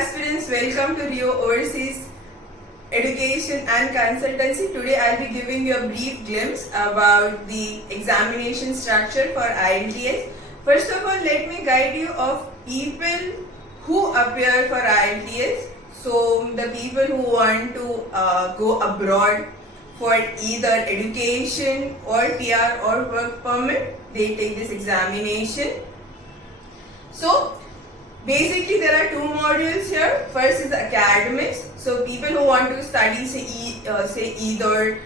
aspirants, welcome to Rio Overseas Education and Consultancy. Today I'll be giving you a brief glimpse about the examination structure for IELTS. First of all, let me guide you of people who appear for IELTS. So the people who want to go abroad for either education or PR or work permit, they take this examination. So basically there are two modules here. First is the academics. So people who want to study say either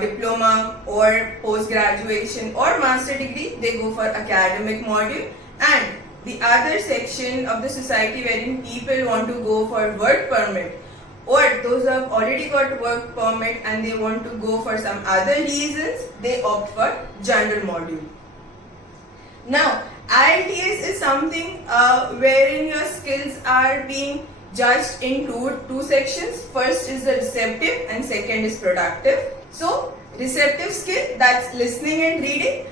diploma or post graduation or master degree, they go for academic module. And the other section of the society wherein people want to go for work permit, or those who have already got work permit and they want to go for some other reasons, they opt for general module. Now IELTS is something wherein your skills are being judged in two sections. First is the receptive and second is productive. So receptive skill, that's listening and reading.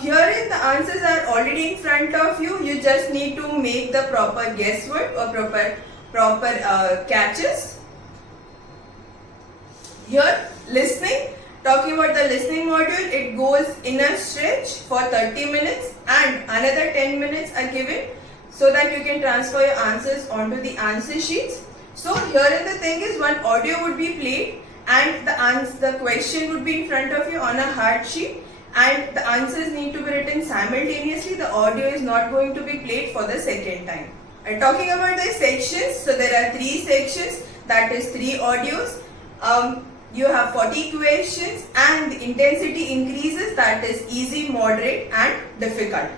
Herein the answers are already in front of you. You just need to make the proper guesswork or proper catches. Here listening, talking about the listening module, it goes in a stretch for 30 minutes and another 10 minutes are given so that you can transfer your answers onto the answer sheets. So here the thing is, one audio would be played and the question would be in front of you on a hard sheet, and the answers need to be written simultaneously. The audio is not going to be played for the second time. And talking about the sections, so there are 3 sections, that is 3 audios. You have 40 questions and the intensity increases, that is easy, moderate and difficult.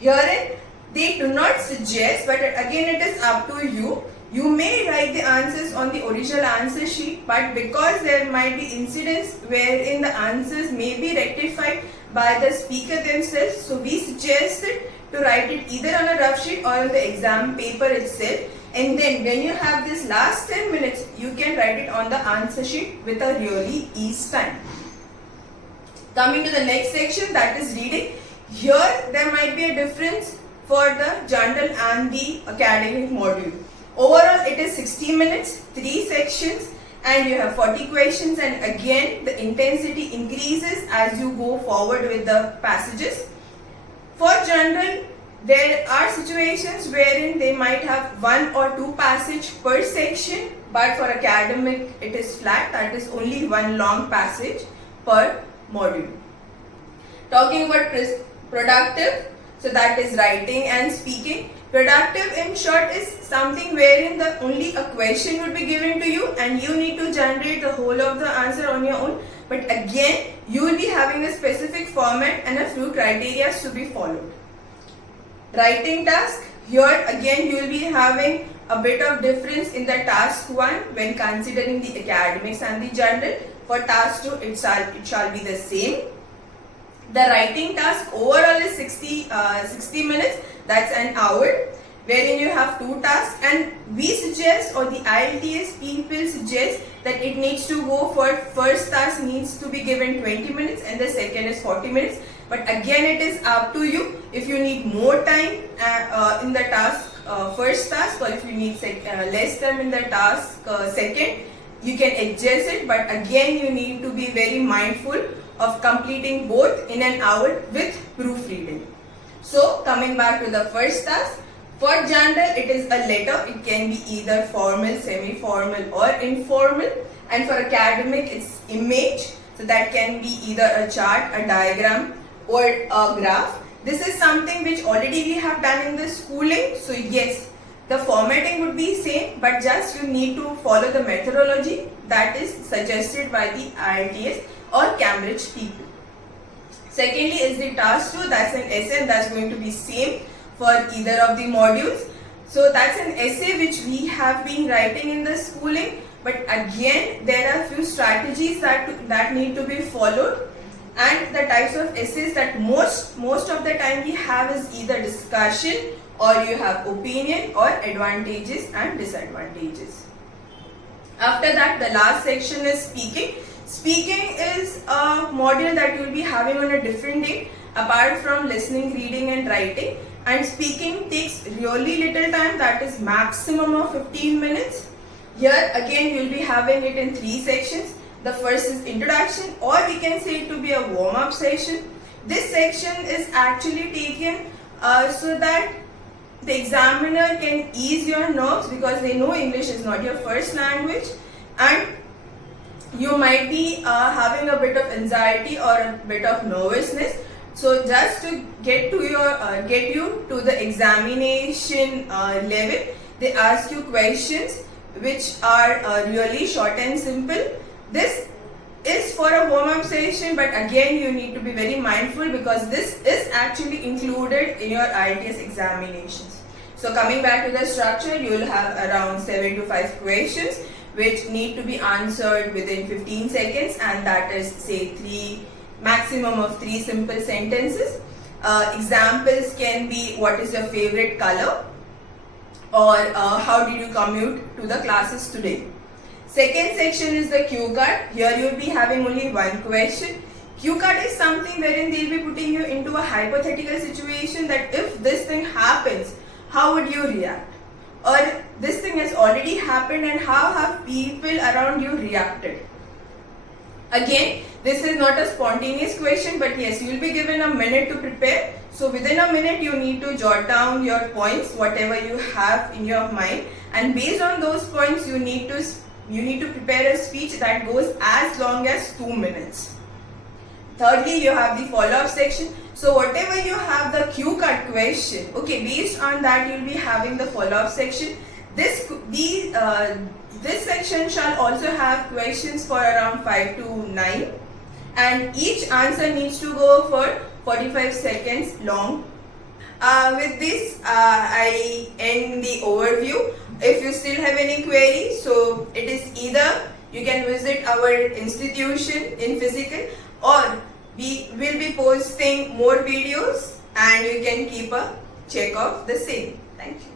Herein they do not suggest, but again it is up to you. You may write the answers on the original answer sheet, but because there might be incidents wherein the answers may be rectified by the speaker themselves, so we suggested to write it either on a rough sheet or on the exam paper itself. And then when you have this last 10 minutes, you can write it on the answer sheet with a really ease time. Coming to the next section, that is reading. Here there might be a difference for the general and the academic module. Overall it is 60 minutes, 3 sections, and you have 40 questions, and again the intensity increases as you go forward with the passages. For general, there are situations wherein they might have 1 or 2 passages per section, but for academic it is flat, that is only 1 long passage per module. Talking about productive, so that is writing and speaking. Productive in short is something wherein only a question would be given to you and you need to generate the whole of the answer on your own. But again, you will be having a specific format and a few criteria to be followed. Writing task, here again you will be having a bit of difference in the task 1 when considering the academics and the general. For task 2 it shall be the same. The writing task overall is 60 minutes, that's an hour, wherein you have 2 tasks, and we suggest, or the IELTS people suggest, that it needs to go for first task needs to be given 20 minutes and the second is 40 minutes. But again it is up to you. If you need more time in the task first task, or if you need less time in the task second, you can adjust it, but again you need to be very mindful of completing both in an hour with proofreading. So coming back to the first task, for general it is a letter. It can be either formal, semi-formal or informal, and for academic it's image, so that can be either a chart, a diagram or a graph. This is something which already we have done in the schooling, so yes, the formatting would be same, but just you need to follow the methodology that is suggested by the IELTS or Cambridge people. Secondly is the task 2, that's an essay, and that's going to be same for either of the modules. So that's an essay which we have been writing in the schooling, but again there are few strategies that need to be followed, and the types of essays that most of the time we have is either discussion or you have opinion or advantages and disadvantages. After that, the last section is speaking. Speaking is a module that you will be having on a different day apart from listening, reading and writing. And speaking takes really little time, that is maximum of 15 minutes. Here again you will be having it in 3 sections. The first is introduction, or we can say it to be a warm-up session. This section is actually taken so that the examiner can ease your nerves, because they know English is not your first language and you might be having a bit of anxiety or a bit of nervousness. So just to get you to the examination level, they ask you questions which are really short and simple. This is for a warm-up session, but again you need to be very mindful because this is actually included in your IELTS examinations. So coming back to the structure, you will have around 7 to 5 questions which need to be answered within 15 seconds, and that is say maximum of 3 simple sentences. Examples can be what is your favorite color, or how did you commute to the classes today. Second section is the cue card. Here you will be having only 1 question. Cue card is something wherein they will be putting you into a hypothetical situation that if this thing happens, how would you react? Or this thing has already happened and how have people around you reacted? Again, this is not a spontaneous question, but yes, you will be given a minute to prepare. So within a minute you need to jot down your points, whatever you have in your mind, and based on those points you need to prepare a speech that goes as long as 2 minutes. Thirdly, you have the follow-up section. So whatever you have the cue card question, okay, based on that you will be having the follow-up section. This section shall also have questions for around 5 to 9, and each answer needs to go for 45 seconds long. With this, I end the overview. If you still have any queries, so it is either you can visit our institution in physical, or we will be posting more videos and you can keep a check of the same. Thank you.